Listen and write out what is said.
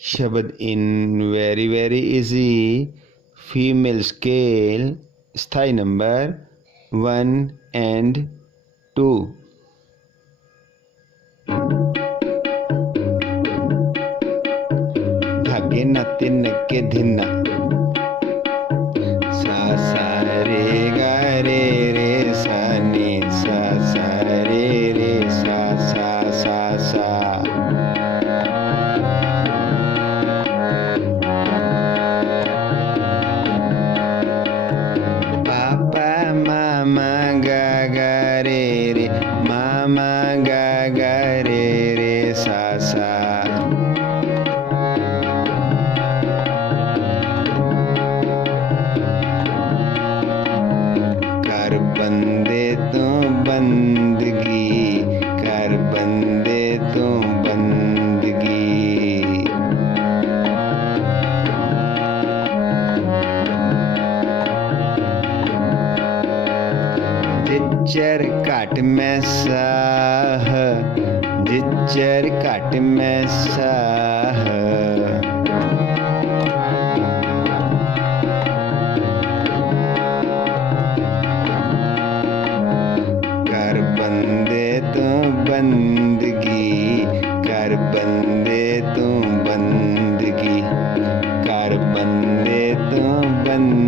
शब्द in very very easy female scale स्थाई number 1 and 2। धागे न तिन के धिना सा सा रे गा रे रे सा नी सा सा रे रे सा सा सा सा। पापा मामा गा गा रे रे मामा गा गा रे रे सा सा। कर बंदे तू बंदगी कर बंदे तू बंदगी। जिच्चर घट मैं साह जिच्चर घट मैं साह। कर बंदे तू बंदगी कर बंदे तू बंदगी कर बंदे तू बंदगी।